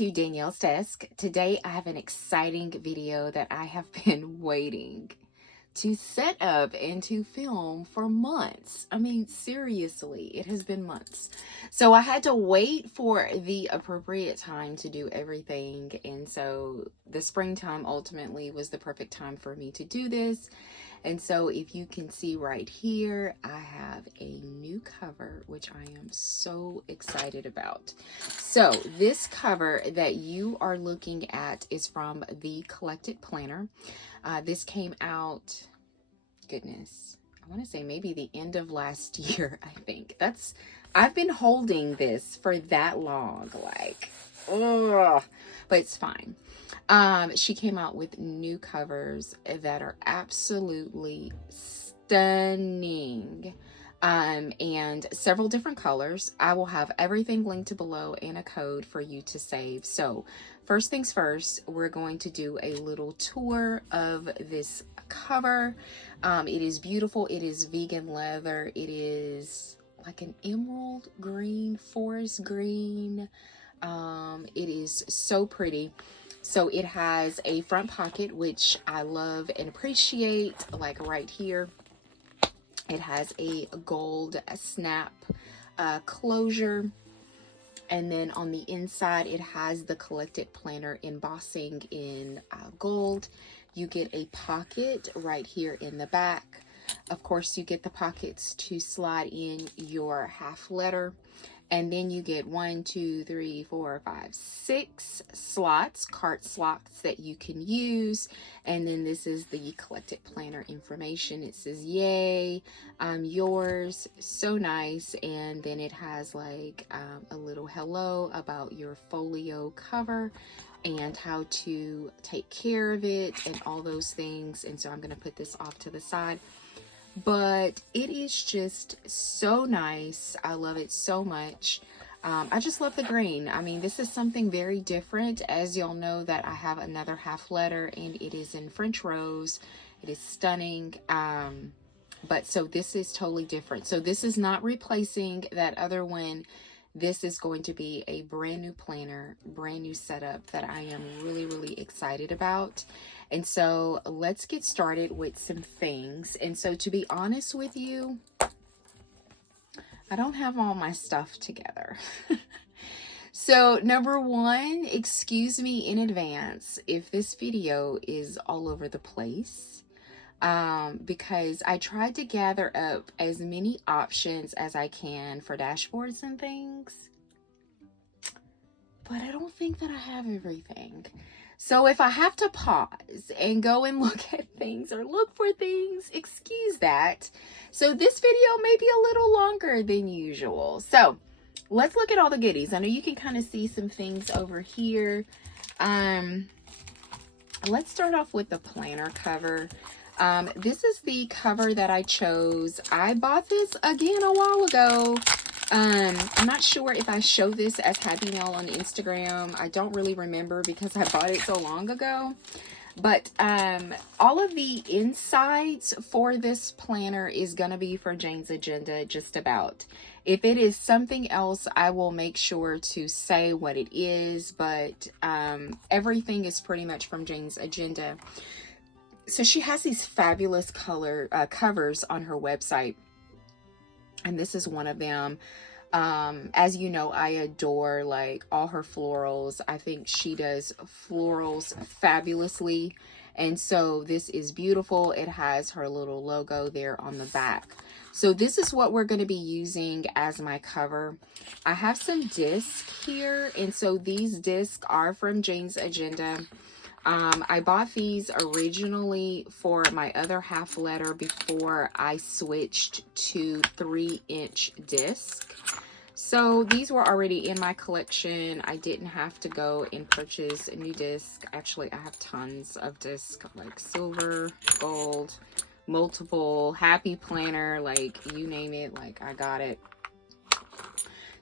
to Danielle's Desk. Today I have an exciting video that I have been waiting to set up and to film for months. I mean, seriously, it has been months. So I had to wait for the appropriate time to do everything. And so the springtime ultimately was the perfect time for me to do this. And so if you can see right here, I have a new cover, which I am so excited about. So this cover that you are looking at is from the Collected Planner. This came out, goodness, I want to say maybe the end of last year, I think. I've been holding this for that long, like, ugh, but it's fine. She came out with new covers that are absolutely stunning. And several different colors. I will have everything linked below and a code for you to save. So first things first, we're going to do a little tour of this cover. It is beautiful. It is vegan leather. It is like an emerald green, forest green. It is so pretty. So it has a front pocket, which I love and appreciate, like right here. It has a gold snap closure. And then on the inside, it has the Collected Planner embossing in gold. You get a pocket right here in the back. Of course, you get the pockets to slide in your half letter. And then you get 6 slots, cart slots that you can use. And then this is the Collected Planner information. It says, yay, I'm yours. So nice. And then it has like a little hello about your folio cover and how to take care of it and all those things. And so I'm going to put this off to the side. But it is just so nice. I love it so much. I just love the green. I mean, this is something very different. As y'all know that I have another half letter and it is in French rose. It is stunning. But so this is totally different. So this is not replacing that other one. This is going to be a brand new planner, brand new setup that I am really, really excited about. And so let's get started with some things. And so to be honest with you, I don't have all my stuff together. So number one, excuse me in advance if this video is all over the place. Because I tried to gather up as many options as I can for dashboards and things, but I don't think that I have everything. So if I have to pause and go and look at things or look for things, excuse that. So this video may be a little longer than usual. So let's look at all the goodies. I know you can kind of see some things over here. Let's start off with the planner cover. This is the cover that I chose. I bought this again a while ago. I'm not sure if I show this as Happy Mail on Instagram. I don't really remember because I bought it so long ago. But all of the insides for this planner is going to be for Jane's Agenda, just about. If it is something else, I will make sure to say what it is. But everything is pretty much from Jane's Agenda. So she has these fabulous color covers on her website. And this is one of them. As you know, I adore like all her florals. I think she does florals fabulously. And so this is beautiful. It has her little logo there on the back. So this is what we're going to be using as my cover. I have some discs here. And so these discs are from Jane's Agenda. I bought these originally for my other half letter before I switched to 3-inch disc. So these were already in my collection. I didn't have to go and purchase a new disc. Actually, I have tons of discs, like silver, gold, multiple, happy planner, like you name it, like I got it.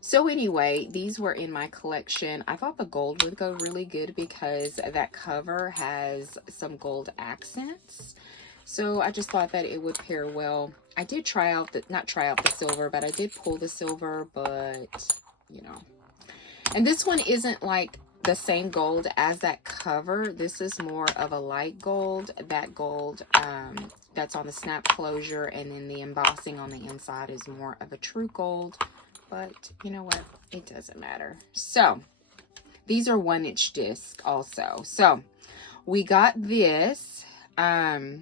So anyway, these were in my collection. I thought the gold would go really good because that cover has some gold accents. So I just thought that it would pair well. I did try out not try out the silver, but I did pull the silver, but you know. And this one isn't like the same gold as that cover. This is more of a light gold. That gold that's on the snap closure, and then the embossing on the inside is more of a true gold. But you know what? It doesn't matter. So these are 1-inch discs also. So we got this. So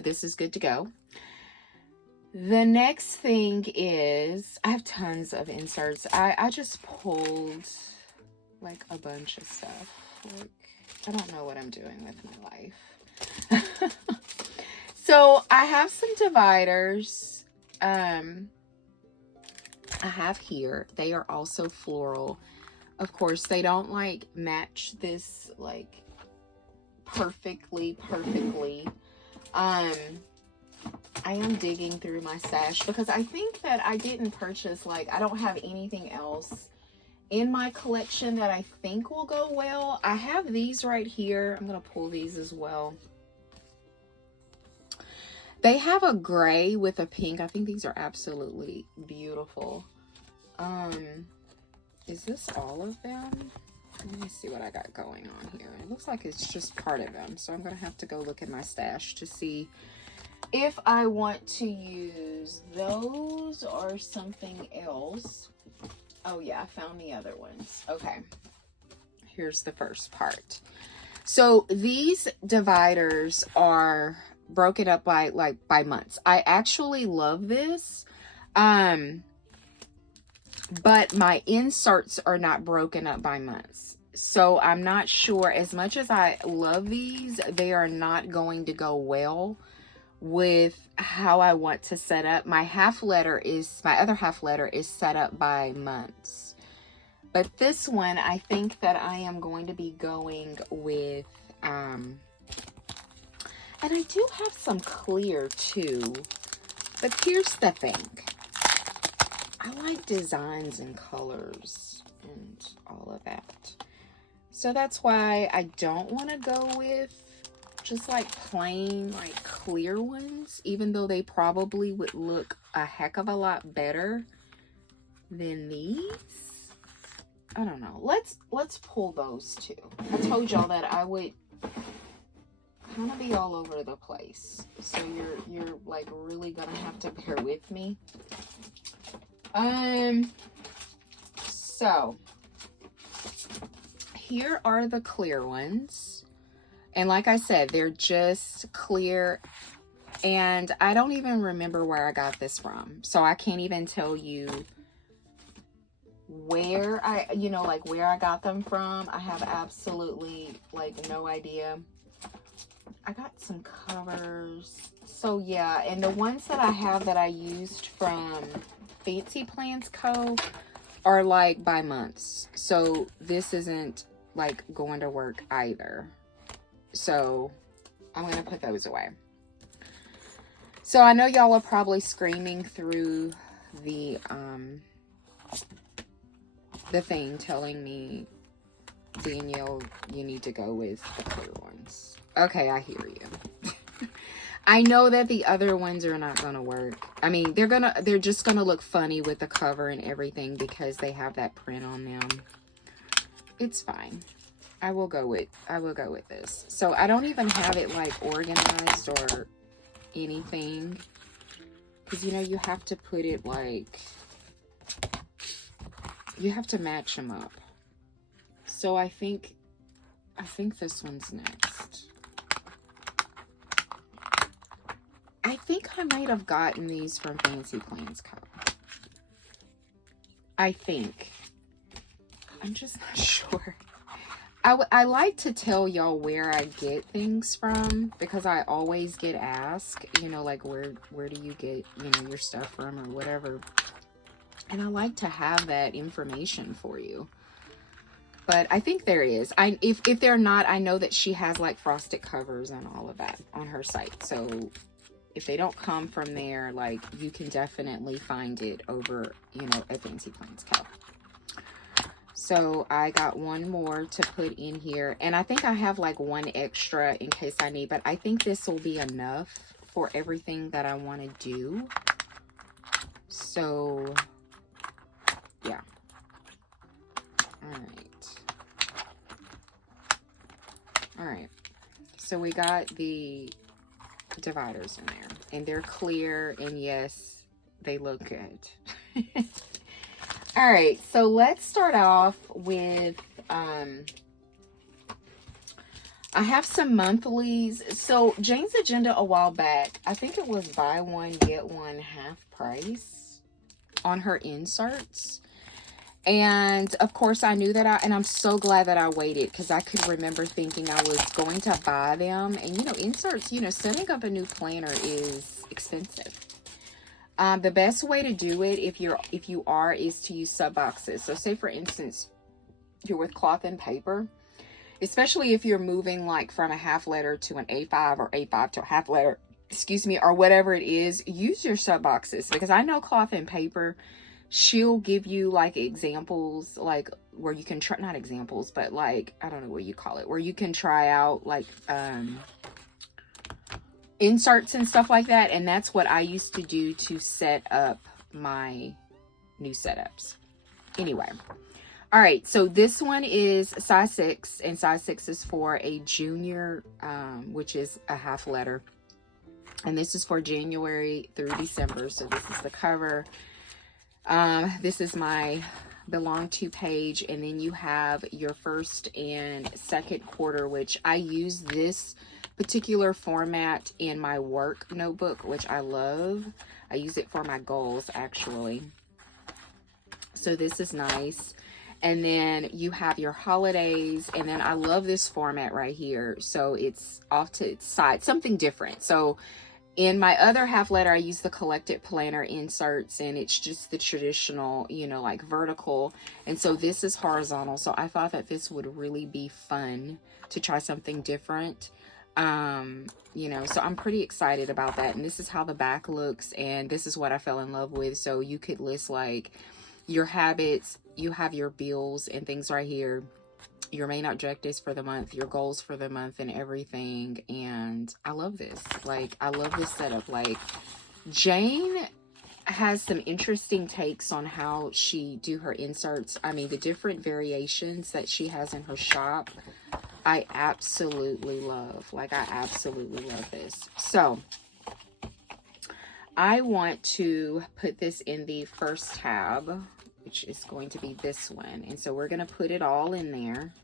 this is good to go. The next thing is, I have tons of inserts. I just pulled like a bunch of stuff. Like, I don't know what I'm doing with my life. So I have some dividers. I have here. They are also floral. Of course, they don't like match this like perfectly. I am digging through my stash because I think that I didn't purchase, like, I don't have anything else in my collection that I think will go well. I have these right here. I'm going to pull these as well. They have a gray with a pink. I think these are absolutely beautiful. Is this all of them? Let me see what I got going on here. It looks like it's just part of them. So I'm going to have to go look at my stash to see if I want to use those or something else. Oh yeah, I found the other ones. Okay. Here's the first part. So these dividers are broken up by months. I actually love this. But my inserts are not broken up by months. So I'm not sure, as much as I love these, they are not going to go well with how I want to set up. My other half letter is set up by months. But this one, I think that I am going to be going with, and I do have some clear too. But here's the thing. I like designs and colors and all of that. So that's why I don't want to go with just like plain, like clear ones, even though they probably would look a heck of a lot better than these. I don't know. Let's pull those two. I told y'all that I would kind of be all over the place. So you're like really gonna have to bear with me. So here are the clear ones. And like I said, they're just clear. And I don't even remember where I got this from. So I can't even tell you where where I got them from. I have absolutely like no idea. I got some covers. So yeah, and the ones that I have that I used from Fancy Plans Co. are like by months. So this isn't like going to work either. So I'm going to put those away. So I know y'all are probably screaming through the thing telling me, Danielle, you need to go with the clear ones. Okay, I hear you. I know that the other ones are not going to work. I mean, they're just going to look funny with the cover and everything because they have that print on them. It's fine. I will go with this. So I don't even have it like organized or anything. Because, you have to put it like, you have to match them up. So I think this one's next. I think I might have gotten these from Fancy Plans Co. I think. I'm just not sure. I like to tell y'all where I get things from because I always get asked, like where do you get, your stuff from or whatever. And I like to have that information for you. But I think there is. If they're not, I know that she has like frosted covers and all of that on her site. So if they don't come from there, like you can definitely find it over, at Fancy Plans Co. So I got one more to put in here. And I think I have like one extra in case I need. But I think this will be enough for everything that I want to do. So, yeah. All right. All right. So we got the dividers in there, and they're clear, and yes, they look good. All right, so let's start off with I have some monthlies. So Jane's Agenda a while back, I think it was buy one get one half price on her inserts. And of course I knew that and I'm so glad that I waited, because I could remember thinking I was going to buy them. And you know, inserts, you know, setting up a new planner is expensive. The best way to do it, if you are, is to use sub boxes. So say for instance, you're with cloth and paper, especially if you're moving like from a half letter to an A5 or A5 to a half letter, excuse me, or whatever it is, use your sub boxes. Because I know cloth and paper, she'll give you like examples, like where you can try, not examples, but like, I don't know what you call it, where you can try out like inserts and stuff like that. And that's what I used to do to set up my new setups. Anyway, all right, so this one is size 6, and size 6 is for a junior, which is a half letter, and this is for January through December. So this is the cover. This is my belong to page, and then you have your first and second quarter, which I use this particular format in my work notebook, which I love. I use it for my goals actually. So this is nice. And then you have your holidays, and then I love this format right here. So it's off to its side, something different. So in my other half letter, I use the collected planner inserts, and it's just the traditional, you know, like vertical. And so this is horizontal. So I thought that this would really be fun to try something different. You know, so I'm pretty excited about that. And this is how the back looks, and this is what I fell in love with. So you could list like your habits, you have your bills and things right here, your main objectives for the month, your goals for the month, and everything. And I love this. Like, I love this setup. Like, Jane has some interesting takes on how she do her inserts. I mean, the different variations that she has in her shop, I absolutely love. Like, I absolutely love this. So I want to put this in the first tab, which is going to be this one. And so we're going to put it all in there.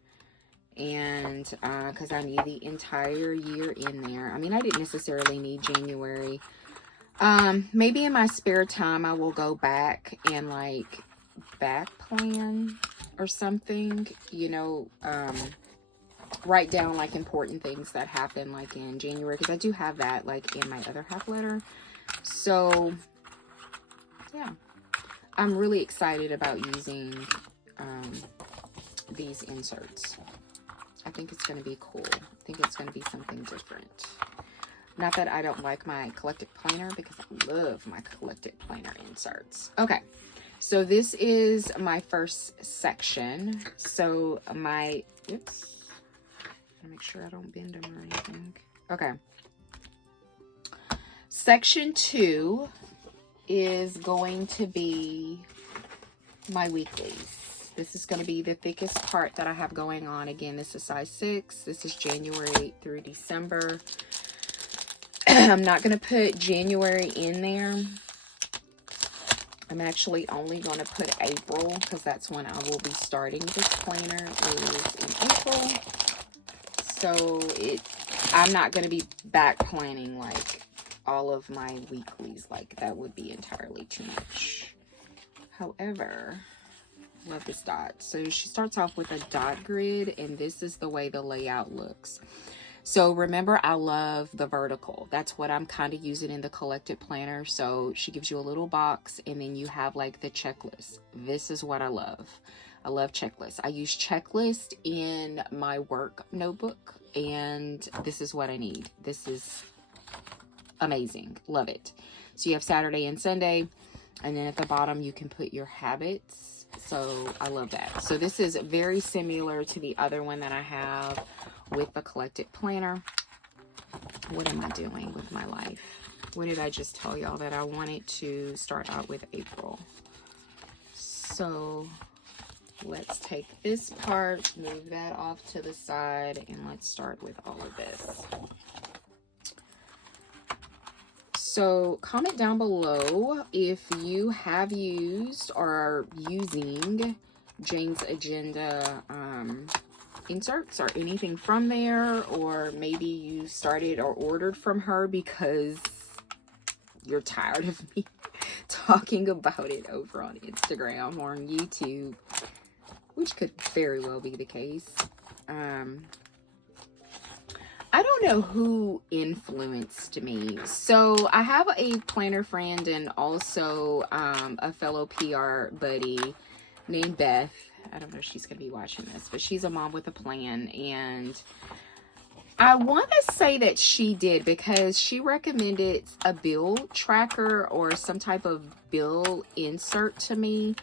And because I need the entire year in there. I mean, I didn't necessarily need January. Maybe in my spare time, I will go back and like back plan or something, you know, write down like important things that happen like in January, because I do have that like in my other half letter. So yeah, I'm really excited about using these inserts. I think it's going to be cool. I think it's going to be something different. Not that I don't like my collected planner, because I love my collected planner inserts. Okay, so this is my first section. So my, oops, make sure I don't bend them or anything. Okay. Section 2 is going to be my weeklies. This is going to be the thickest part that I have going on. Again, this is size 6. This is January through December. I'm not going to put January in there. I'm actually only going to put April, because that's when I will be starting this planner, is in April. So I'm not going to be back planning like all of my weeklies. Like, that would be entirely too much. However, love this dot. So she starts off with a dot grid, and this is the way the layout looks. So remember, I love the vertical. That's what I'm kind of using in the collected planner. So she gives you a little box, and then you have like the checklist. This is what I love. I love checklists. I use checklist in my work notebook, and this is what I need. This is amazing. Love it. So you have Saturday and Sunday, and then at the bottom you can put your habits. So I love that. So this is very similar to the other one that I have with the collected planner. What am I doing with my life? What did I just tell y'all? That I wanted to start out with April. So let's take this part, move that off to the side, and let's start with all of this. So comment down below if you have used or are using Jane's Agenda inserts or anything from there, or maybe you started or ordered from her because you're tired of me talking about it over on Instagram or on YouTube, which could very well be the case. I don't know who influenced me. So I have a planner friend and also a fellow PR buddy named Beth. I don't know if she's going to be watching this, but she's a mom with a plan. And I want to say that she did, because she recommended a bill tracker or some type of bill insert to me.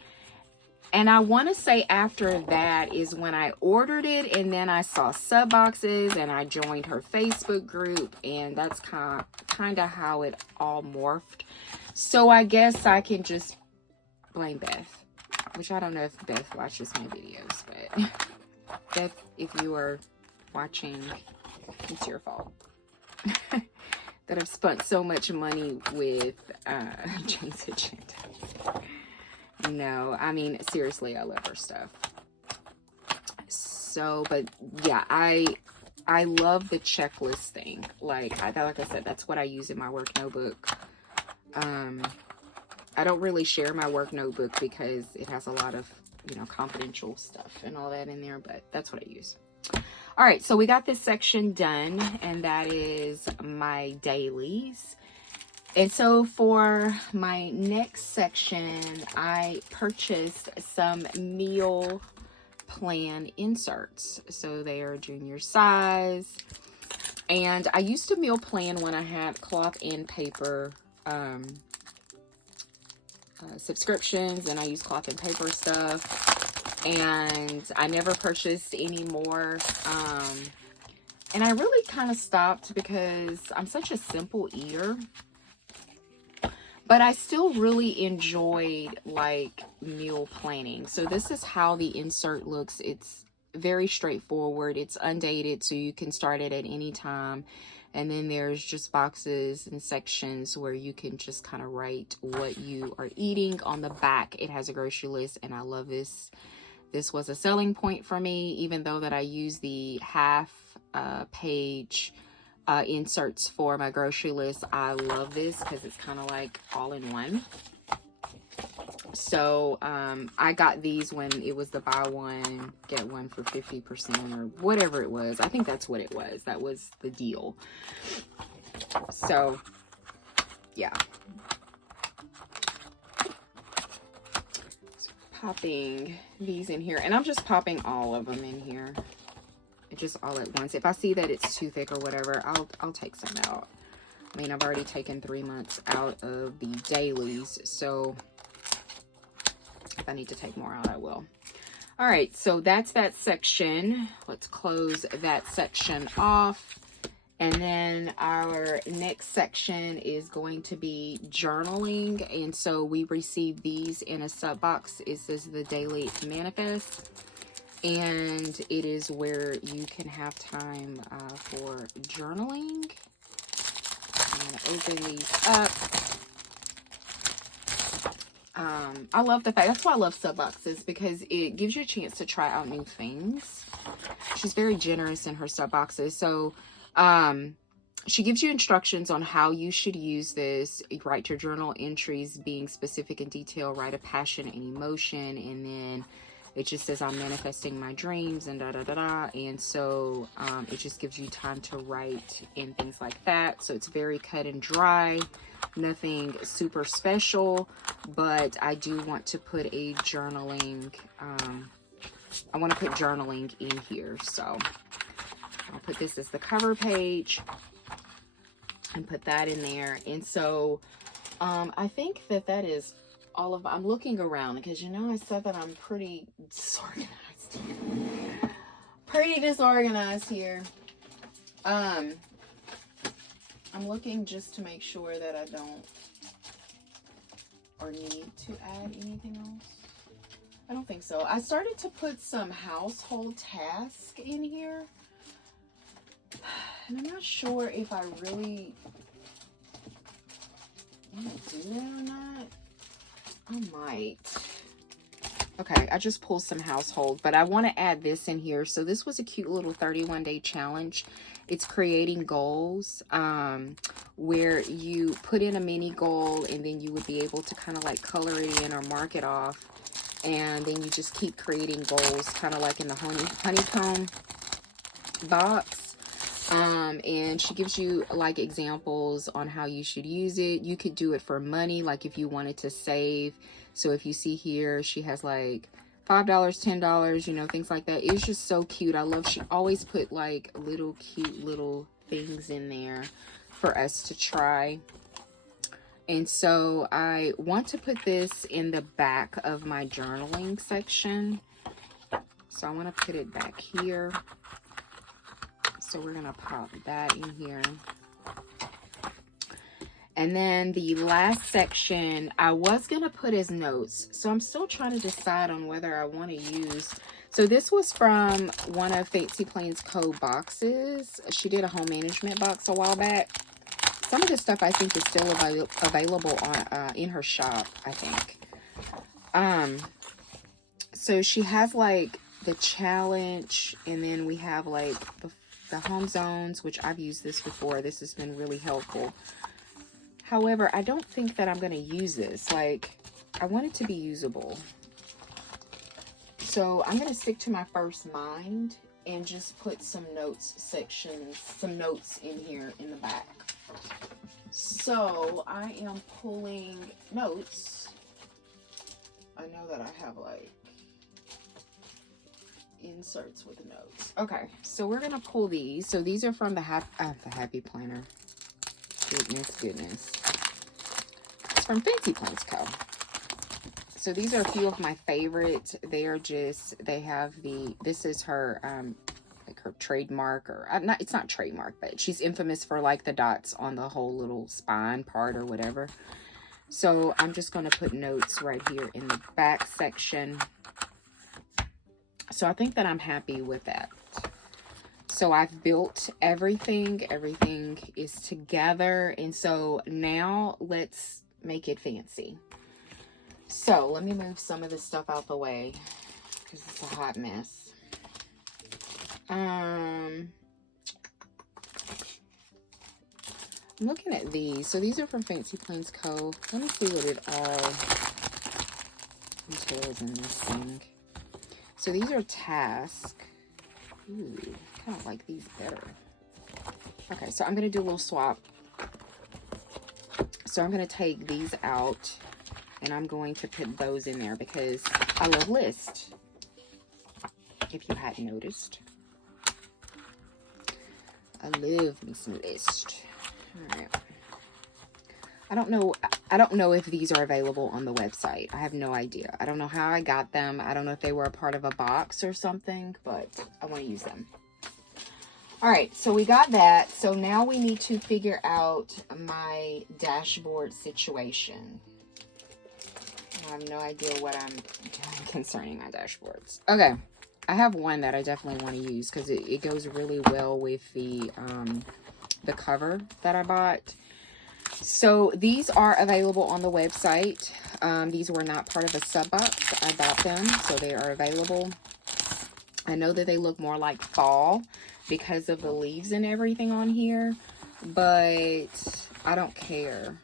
And I want to say after that is when I ordered it, and then I saw sub boxes and I joined her Facebook group, and that's kind of how it all morphed. So I guess I can just blame Beth, which I don't know if Beth watches my videos, but Beth, if you are watching, it's your fault that I've spent so much money with Jane's Agenda. No, I mean, seriously, I love her stuff. So, but yeah, I love the checklist thing. Like I said, that's what I use in my work notebook. I don't really share my work notebook because it has a lot of, you know, confidential stuff and all that in there, but that's what I use. All right, so we got this section done, and that is my dailies. And so for my next section, I purchased some meal plan inserts. So they are junior size. And I used to meal plan when I had cloth and paper subscriptions, and I use cloth and paper stuff. And I never purchased any more. And I really kind of stopped because I'm such a simple eater. But I still really enjoyed like meal planning. So this is how the insert looks. It's very straightforward. It's undated, so you can start it at any time. And then there's just boxes and sections where you can just kind of write what you are eating. On the back, it has a grocery list, and I love this. This was a selling point for me, even though that I use the half page inserts for my grocery list. I love this because it's kind of like all in one. So I got these when it was the buy one get one for 50% or whatever it was. I think that's what it was. That was the deal. So yeah, so popping these in here, and I'm just popping all of them in here, just all at once. If I see that it's too thick or whatever, I'll take some out. I mean, I've already taken 3 months out of the dailies, so if I need to take more out, I will. All right, so that's that section. Let's close that section off. And then our next section is going to be journaling. And so we received these in a sub box. It says the Daily Manifest. And it is where you can have time for journaling. I'm going to open these up. I love the fact, that's why I love sub boxes, because it gives you a chance to try out new things. She's very generous in her sub boxes. So she gives you instructions on how you should use this. You write your journal entries being specific and detailed, write a passion and emotion, and then it just says I'm manifesting my dreams and da-da-da-da. And so it just gives you time to write and things like that. So it's very cut and dry, nothing super special, but I do want to put a journaling, I want to put journaling in here. So I'll put this as the cover page and put that in there. And so I think that is all of, I'm looking around because, you know, I said that I'm pretty disorganized. Pretty disorganized here. I'm looking just to make sure that I don't or need to add anything else. I don't think so. I started to put some household tasks in here. And I'm not sure if I really want to do that or not. I might. Okay, I just pulled some household, but I want to add this in here. So this was a cute little 31-day challenge. It's creating goals, where you put in a mini goal and then you would be able to kind of like color it in or mark it off. And then you just keep creating goals, kind of like in the honeycomb box. And she gives you like examples on how you should use it. You could do it for money, like if you wanted to save. So if you see here, she has like $5, $10, you know, things like that. It's just so cute. I love, she always put like little cute little things in there for us to try. And so I want to put this in the back of my journaling section. So I want to put it back here. So we're going to pop that in here. And then the last section I was going to put as notes. So I'm still trying to decide on whether I want to use. So this was from one of Fancy Plains Co. boxes. She did a home management box a while back. Some of this stuff I think is still available on in her shop, I think. So she has like the challenge, and then we have like the home zones, which I've used this before. This has been really helpful. However, I don't think that I'm going to use this. Like, I want it to be usable. So I'm going to stick to my first mind and just put some notes sections, some notes in here in the back. So I am pulling notes. I know that I have like inserts with notes. Okay, so we're gonna pull these. So these are from the Happy Planner. Goodness. It's from Fancy Plains Co. So these are a few of my favorites. They are just, they have the, this is her like her trademark, or not, it's not trademark, but she's infamous for like the dots on the whole little spine part or whatever. So I'm just going to put notes right here in the back section. So I think that I'm happy with that. So I've built everything. Everything is together. And so now let's make it fancy. So let me move some of this stuff out the way because it's a hot mess. I'm looking at these. So these are from Fancy Plains Co. Let me see what it all entails in this thing. So these are tasks. Ooh, kind of like these better. Okay, so I'm going to do a little swap. So I'm going to take these out and I'm going to put those in there because I love lists. If you hadn't noticed. I love me some list. All right. I don't know if these are available on the website. I have no idea. I don't know how I got them. I don't know if they were a part of a box or something, but I want to use them. All right, so we got that. So now we need to figure out my dashboard situation. I have no idea what I'm doing concerning my dashboards. Okay, I have one that I definitely want to use because it goes really well with the cover that I bought. So these are available on the website. These were not part of a sub box. I bought them, so they are available. I know that they look more like fall because of the leaves and everything on here, but I don't care.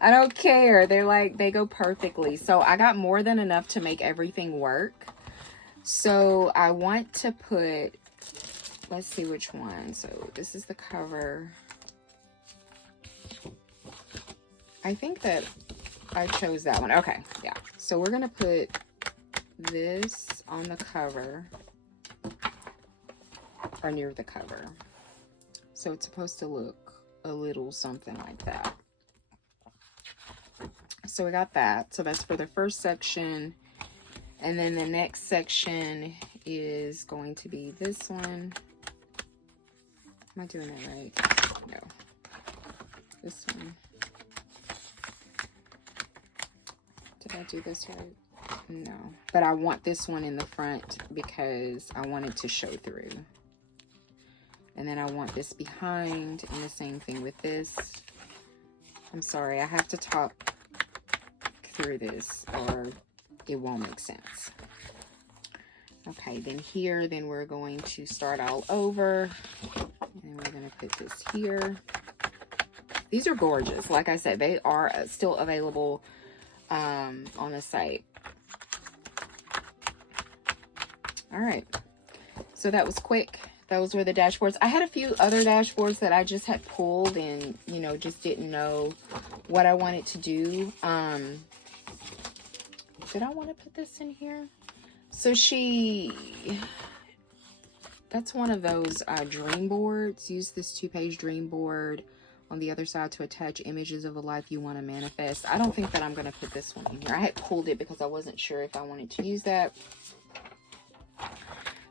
I don't care. They're like, they go perfectly. So I got more than enough to make everything work. So I want to put, let's see which one. So this is the cover. I think that I chose that one. Okay, yeah. So we're going to put this on the cover, or near the cover. So it's supposed to look a little something like that. So we got that. So that's for the first section. And then the next section is going to be this one. Am I doing that right? No. This one. Did I do this right? No, but I want this one in the front because I want it to show through. And then I want this behind, and the same thing with this. I'm sorry, I have to talk through this or it won't make sense. Okay, then here, then we're going to start all over. And we're going to put this here. These are gorgeous. Like I said, they are still available on the site. All right, so that was quick. Those were the dashboards. I had a few other dashboards that I just had pulled and, you know, just didn't know what I wanted to do. Did I want to put this in here? So that's one of those dream boards. Use this 2-page dream board on the other side to attach images of the life you want to manifest. I don't think that I'm going to put this one in here. I had pulled it because I wasn't sure if I wanted to use that.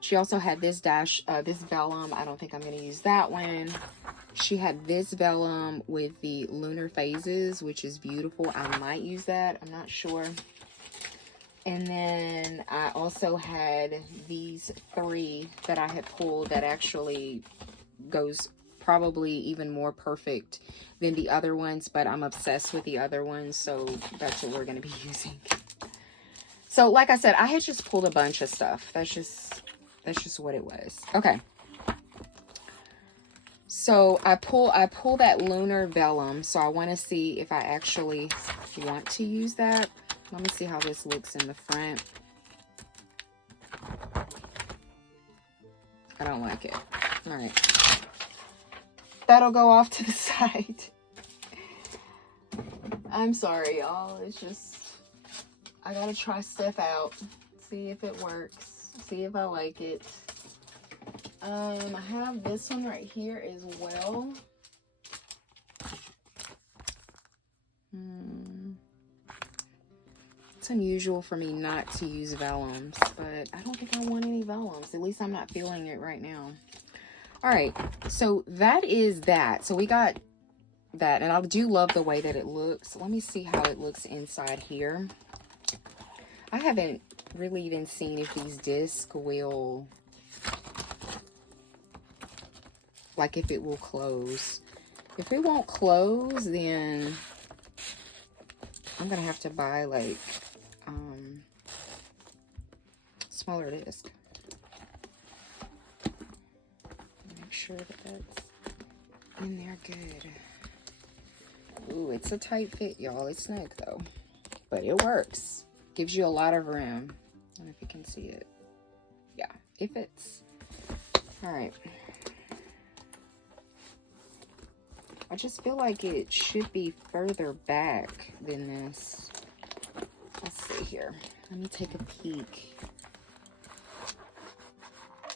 She also had this this vellum. I don't think I'm going to use that one. She had this vellum with the lunar phases, which is beautiful. I might use that. I'm not sure. And then I also had these 3 that I had pulled that actually goes probably even more perfect than the other ones, but I'm obsessed with the other ones, so that's what we're going to be using. So like I said, I had just pulled a bunch of stuff. That's just what it was. Okay. So I pull that lunar vellum, so I want to see if I actually want to use that. Let me see how this looks in the front. I don't like it. All right. That'll go off to the side. I'm sorry, y'all. It's just, I gotta try stuff out. See if it works. See if I like it. I have this one right here as well. It's unusual for me not to use vellums, but I don't think I want any vellums. At least I'm not feeling it right now. All right, so that is that. So we got that, and I do love the way that it looks. Let me see how it looks inside here. I haven't really even seen if these discs will, like if it will close. If it won't close, then I'm gonna have to buy like smaller disc. Make sure that that's in there good. Ooh, it's a tight fit, y'all. It's snug though, but it works. Gives you a lot of room. I don't know if you can see it. Yeah, it fits. All right. I just feel like it should be further back than this. Let's see here. Let me take a peek.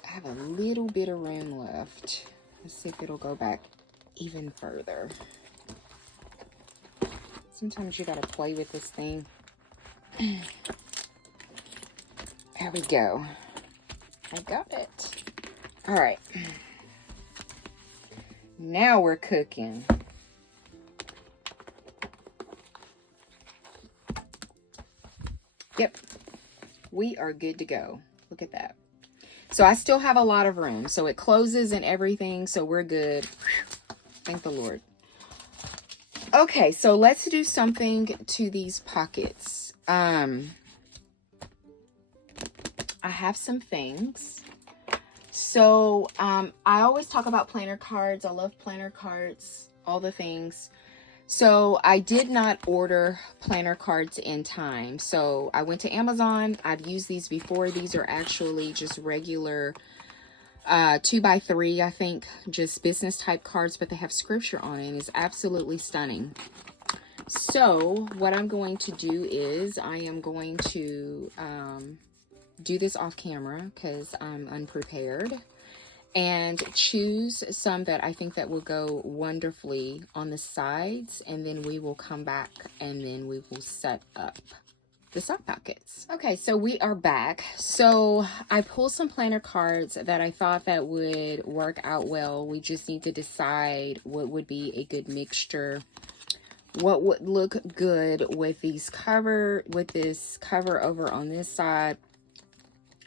I have a little bit of room left. Let's see if it'll go back even further. Sometimes you gotta play with this thing. There we go. I got it. All right. Now we're cooking. Yep. We are good to go. Look at that. So I still have a lot of room. So it closes and everything. So we're good. Thank the Lord. Okay, so let's do something to these pockets. I have some things. So I always talk about planner cards. I love planner cards, all the things. So I did not order planner cards in time. So I went to Amazon. I've used these before. These are actually just regular 2x3, I think, just business type cards, but they have scripture on it, and it's absolutely stunning. So what I'm going to do is I am going to do this off camera because I'm unprepared, and choose some that I think that will go wonderfully on the sides, and then we will come back and then we will set up the sock pockets. Okay, so we are back. So I pulled some planner cards that I thought that would work out well. We just need to decide what would be a good mixture what would look good with this cover over on this side.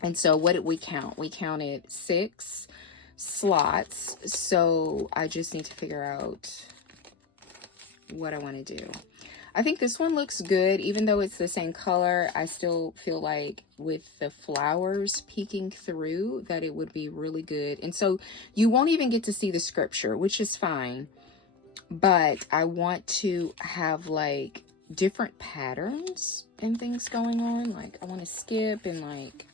And so what did we count? We counted 6 slots. So I just need to figure out what I want to do. I think this one looks good, even though it's the same color. I still feel like with the flowers peeking through that it would be really good. And so you won't even get to see the scripture, which is fine. But I want to have like different patterns and things going on. Like I want to skip and like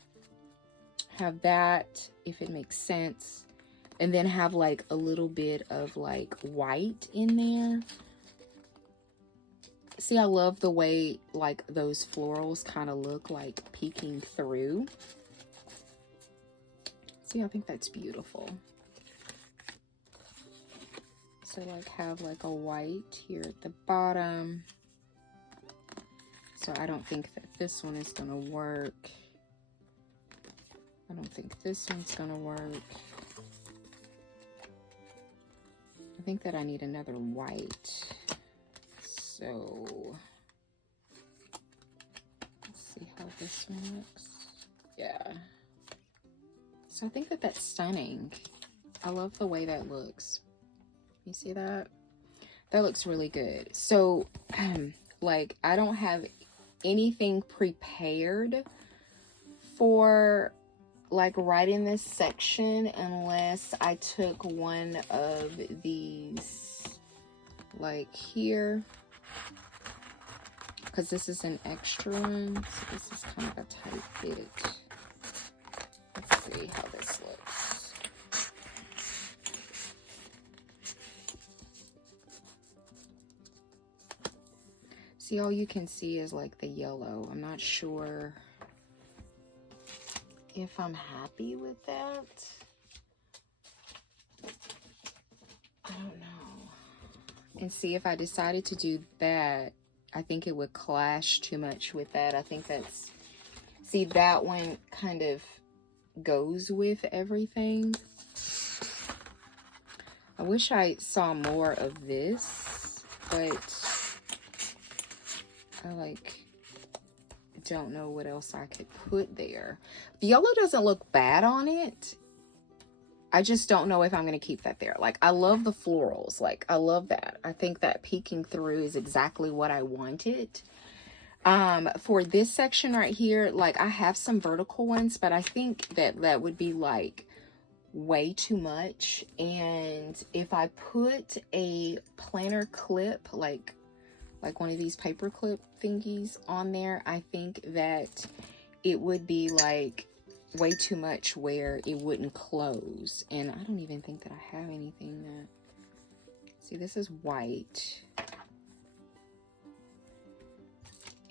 have that, if it makes sense. And then have like a little bit of like white in there. See, I love the way like those florals kind of look like peeking through. See, I think that's beautiful. So like have like a white here at the bottom. So I don't think that this one is gonna work. I don't think this one's gonna work. I think that I need another white. So let's see how this one looks. Yeah. So I think that that's stunning. I love the way that looks. You see that? That looks really good. So like I don't have anything prepared for like right in this section unless I took one of these like here, because this is an extra one, so this is kind of a tight fit. Let's see how this looks. See, all you can see is like the yellow. I'm not sure if I'm happy with that. I don't know. And see, if I decided to do that, I think it would clash too much with that. I think that's, see, that one kind of goes with everything. I wish I saw more of this, but I like don't know what else I could put there. The yellow doesn't look bad on it. I just don't know if I'm going to keep that there. Like, I love the florals. Like, I love that. I think that peeking through is exactly what I wanted. For this section right here, like, I have some vertical ones, but I think that that would be, like, way too much. And if I put a planner clip, like one of these paper clip thingies on there, I think that it would be, like, way too much where it wouldn't close. And I don't even think that I have anything that, see, this is white,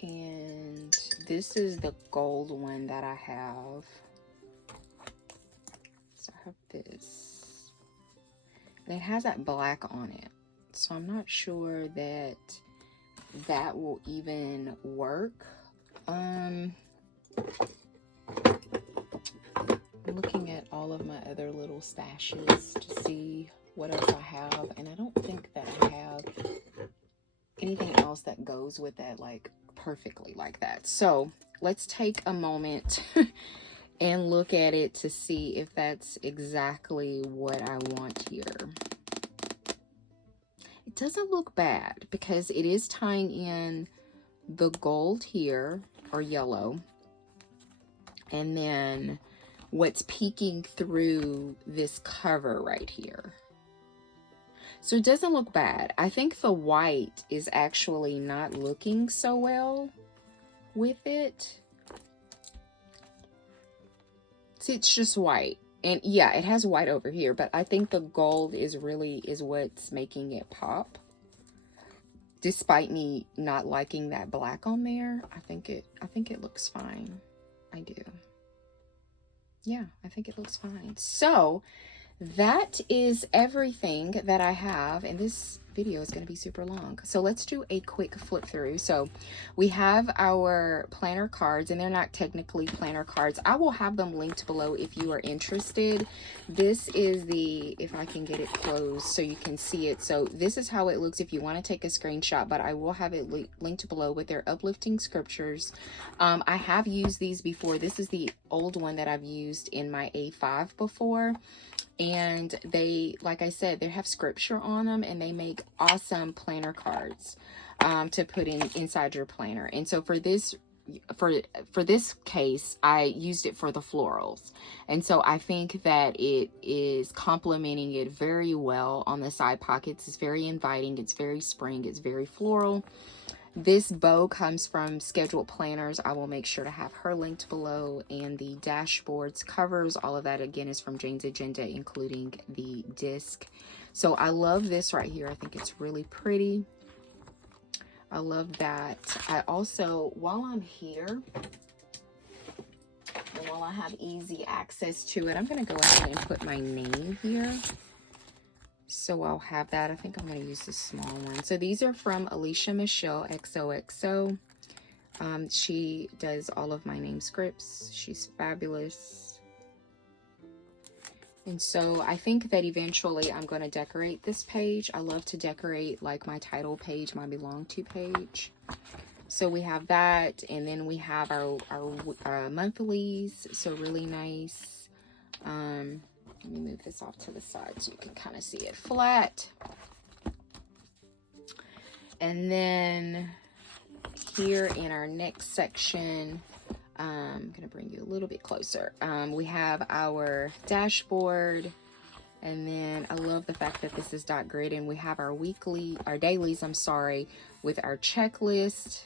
and this is the gold one that I have. So I have this, and it has that black on it, so I'm not sure that that will even work. I'm looking at all of my other little stashes to see what else I have, and I don't think that I have anything else that goes with that, like, perfectly like that. So let's take a moment and look at it to see if that's exactly what I want here. It doesn't look bad because it is tying in the gold here, or yellow, and then what's peeking through this cover right here. So it doesn't look bad. I think the white is actually not looking so well with it. See, it's just white. And yeah, it has white over here, but I think the gold is what's making it pop. Despite me not liking that black on there, I think it looks fine. I do. Yeah, I think it looks fine. So that is everything that I have in this video is going to be super long. So let's do a quick flip through. So we have our planner cards, and they're not technically planner cards. I will have them linked below if you are interested. This is the, if I can get it closed so you can see it. So this is how it looks if you want to take a screenshot, but I will have it linked below with their uplifting scriptures. I have used these before. This is the old one that I've used in my A5 before. And they, like I said, they have scripture on them, and they make awesome planner cards to put inside your planner. And so for this case, I used it for the florals, and so I think that it is complementing it very well on the side pockets. It's very inviting, it's very spring, it's very floral. This bow comes from Scheduled Planners. I will make sure to have her linked below, and the dashboards, covers, all of that again is from Jane's Agenda, including the disc. So I love this right here. I think it's really pretty. I love that. I also, while I'm here and while I have easy access to it, I'm going to go ahead and put my name here. So I'll have that. I think I'm going to use this small one. So these are from Alicia Michelle XOXO. She does all of my name scripts. She's fabulous. And so I think that eventually I'm going to decorate this page. I love to decorate like my title page, my belong to page. So we have that, and then we have our monthlies. So really nice. Let me move this off to the side so you can kind of see it flat. And then here in our next section, I'm going to bring you a little bit closer. We have our dashboard, and then I love the fact that this is dot grid, and we have our dailies, I'm sorry, with our checklist.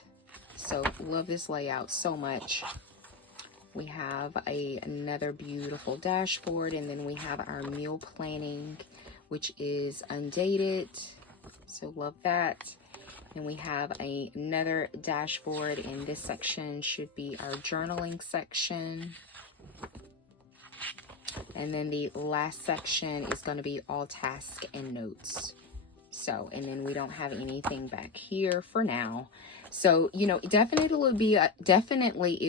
So love this layout so much. We have another beautiful dashboard, and then we have our meal planning, which is undated. So love that. And we have another dashboard, and this section should be our journaling section. And then the last section is going to be all tasks and notes. So, and then we don't have anything back here for now. So, you know, definitely it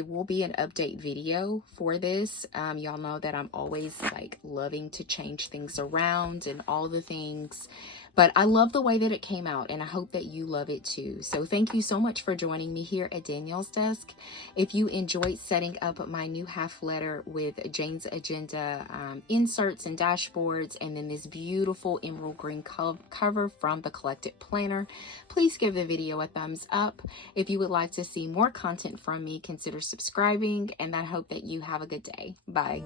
will be an update video for this. Y'all know that I'm always like loving to change things around and all the things. But I love the way that it came out, and I hope that you love it too. So thank you so much for joining me here at Danielle's Desk. If you enjoyed setting up my new half letter with Jane's Agenda inserts and dashboards, and then this beautiful emerald green cover from the Collected Planner, please give the video a thumbs up. If you would like to see more content from me, consider subscribing, and I hope that you have a good day. Bye.